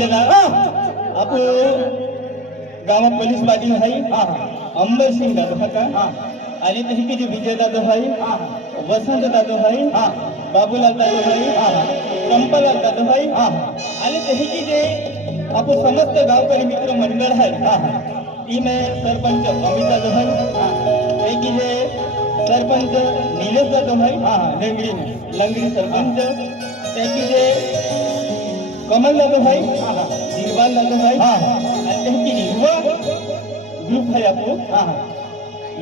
ना आपू गावा पोलीस पाटील हाई अंबर सिंग दादो का आणि तशी की जे विजय दादो हाई वसंत दादो हाई बाबूलाल दादो हाई कंपलाल दादो हाई आणि तशी की जे आपू समस्त गावकरी मित्र मंडळ हाई ती में सरपंच अमित दादो हाई ते की जे सरपंच नीलेश दादो हाई लंगडी सरपंच ते की जे कमल दादो भाई दिलबाल दादो भाई आणि त्यांची युवा ग्रुप आहे आपो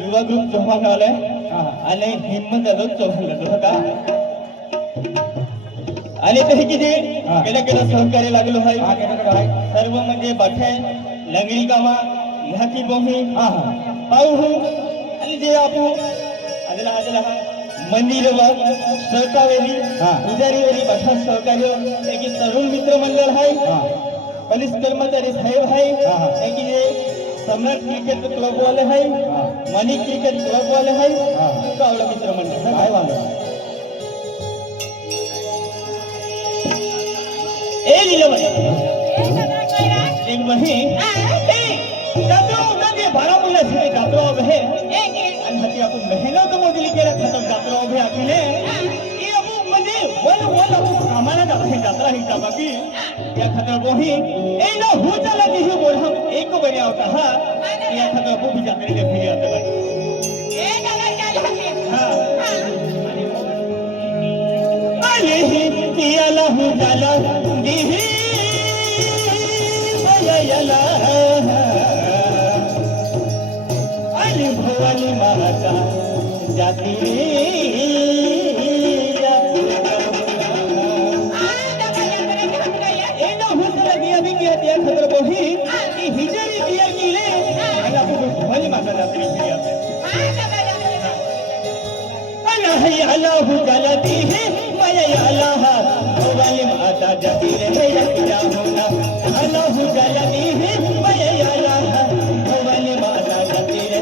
युवा ग्रुप चव्हाण वाले आणि हिम्मत दादो चव्हाण दादो का आणि ते किती केडा सहकार्य लागलो आहे सर्व म्हणजे बाठे लंगडी कामा ह्याची बोमी पाहू आणि जे आपो आदला मंदिर सहकावेरी पुजारीवेरी बठा सहकार्य एक तरुण मित्र मंडळ आहे पोलीस कर्मचारी साहेब आहे एक सम्राट क्रिकेट क्लब वाले आहे मनी क्रिकेट क्लब वाले आहे आवडा मित्र मंडळ आहे ए लीलाबाई एक वही बारामुल्ला से जात्रा है आणि आपण मेहनत मोदली केला खतम जात्रा उभे आखिले ई अबू म्हणजे वन अबू कामाला जाते जात्रा ही बाकी या खतर बोही ए ना हो चला की ही बोल हम एक बने होता हा या खतर वो भी जात्रे के फिर आता भाई ए दादा क्या होती हां अरे ही पियाला हो जाला दीही या भवानी माता जाती खतर बोही हिजरी दिया गेले आणि आपण भवानी माता जाती अल्लाह जलती है मैं अल्लाह भवानी माता जाती रे होना अल्लाह जलती है मैं अल्लाह भवानी माता जाती रे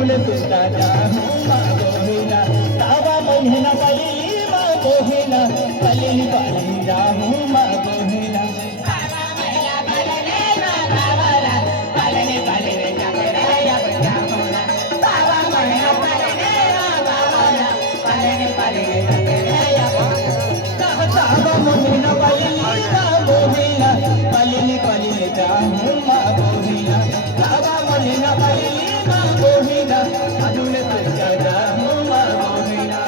अजून तुझा जाहू मागोहिना सावा महिना पाली मागोहिना पाली पाली जाहू मागोहिना सावा महिना पाली मागोहिना पाली पाली जाहू मागोहिना सावा महिना पाली मागोहिना अजून तुझा जाहू मागोहिना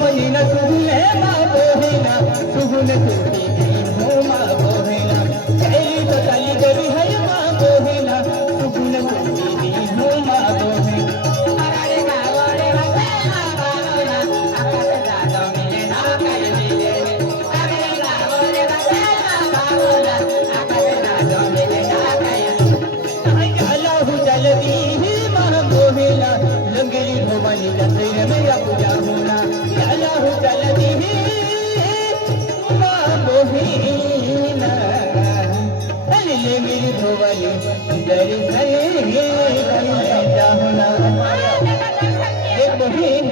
महिना सुगुले मागोहिना सुगुले तुझी हो मागोहिना कैली तो चाली गरी है मागोहिना सुगुले तुझी हो मागोहिना अल्लाहू जल्दी ही मागोहिना लंगरी भवानी जत्रे में या पूजा होना अल्लाहू जल्दी ही मागोहिना लंगरी भवानी दर्शन होना एक बहीण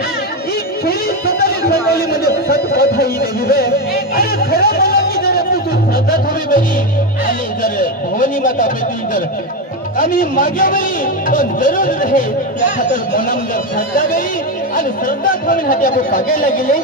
ही खेळी स्वतःची फसवली म्हणजे सतपथ ही देवी रे अरे खरं मला की जर तू श्रद्धा थोडी बरी आणि जर भवानी माता पैकी जर आम्ही मागे बरी पण जरूर रहे त्या खातर मनाम जर श्रद्धा बरी आणि श्रद्धा थांबून हाती आपण बागेला गेले